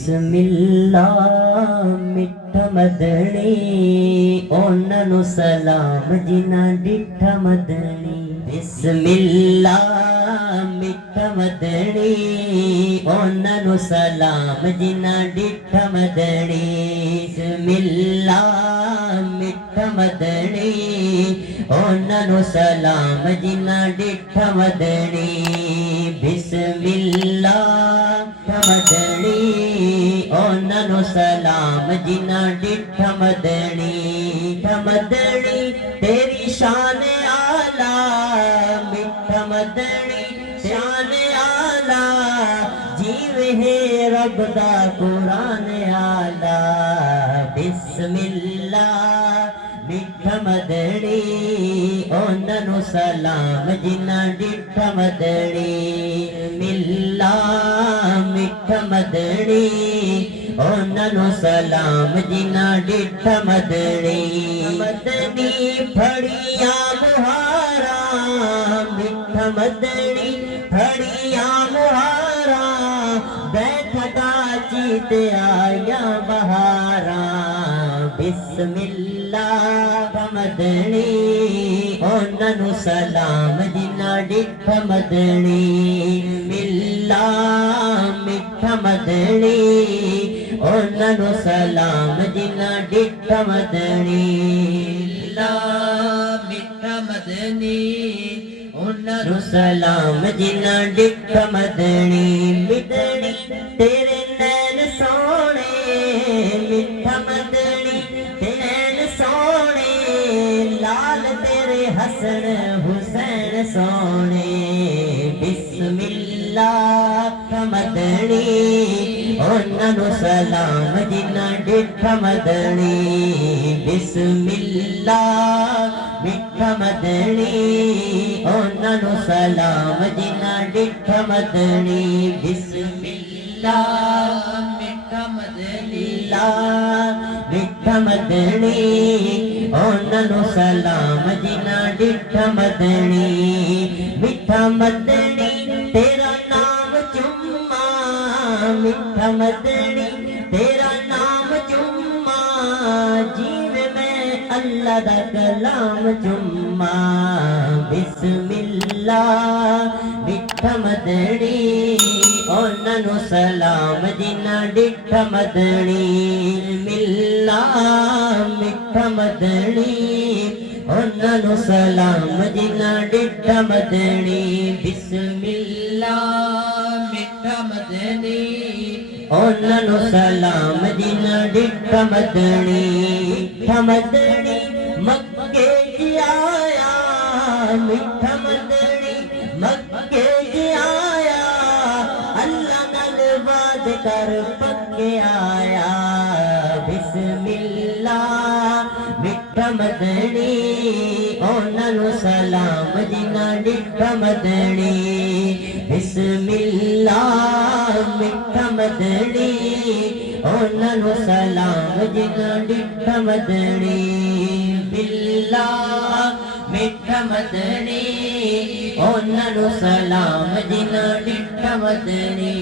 बिस्मिल्लाह मिठ मदनी ओन्हां नूं सलाम जिन्हां डिठा मदनी। बिस्मिल्लाह मिठ मदनी ओन्हां नूं सलाम जिन्हां डिठा मदनी। बिस्मिल्लाह मिठ मदनी ओन्हां नूं सलाम जिन्हां डिठा मदनी। बिस्मिल्लाह मदनी ओन्हां नूं सलाम जिन्हां डिठा मदनी। मदनी तेरी शान आला मिठ मदनी शान आला जीवे है रब दा कुरान आला। बिस्मिल्लाह मिठ मदनी ओन्हां नूं सलाम जिन्हां डिठा मदनी। मिल्ला मिठ मदनी ओन्हां नूं सलाम जिन्हां डिठा मदनी। मदनी फड़िया मुहारा मिठ मदनी फड़िया मुहारा बैठदा चीत आया बहारा। बिस्मिल्लाह मदनी ओन्हां नूं सलाम जिन्हां डिठा मदनी। मिल्ला मिठ मदनी ओन्हां नूं सलाम जिन्हां डिठा मदनी। मिल्ला मिठ मदनी ओन्हां नूं सलाम जिन्हां डिठा मदनी। मिदनी तेरे नैन सोहणे मिठ मदनी नैन सोहणे लाल तेरे हसन हुसैन सोहणे। बिस्मिल्लाह मदनी ओन्हां नूं सलाम जिन्हां डिठा मदनी। बिस्मिल्लाह मिठ मदनी ओन्हां नूं सलाम जिन्हां डिठा मदनी। बिस्मिल्लाह मिठ मदनी मिठ मदनी ओन्हां नूं सलाम जिन्हां डिठा मदनी। मिठा मदनी तेरा नाम चुम्मा मिठ मदनी तेरा नाम चुम्मा जीवे मैं अल्लाह दा कलाम चुम्मा। बिस्मिल्लाह मिठ मदनी ओन्हां नूं सलाम जिन्हां डिठा मदनी। मिल्ला मिठ मदनी ओन्हां नूं सलाम जिन्हां डिठा मदनी। बिस्मिल्लाह मिठ मदनी ओन्हां नूं सलाम जिन्हां डिठा मदनी। मदनी मक्के च आया मिठ मदनी मक्के च आया अल्लाह नाल वाद कर पक्के आया। बिस्मिल्लाह मिठ मदनी ओन्हां नूं सलाम जिन्हां डिठा मदनी। बिस्मिल्लाह मिठ मदनी ओन्हां नूं सलाम जिन्हां डिठा मदनी। बिल्ला मिठ मदनी ओन्हां नूं सलाम जिन्हां डिठा मदनी।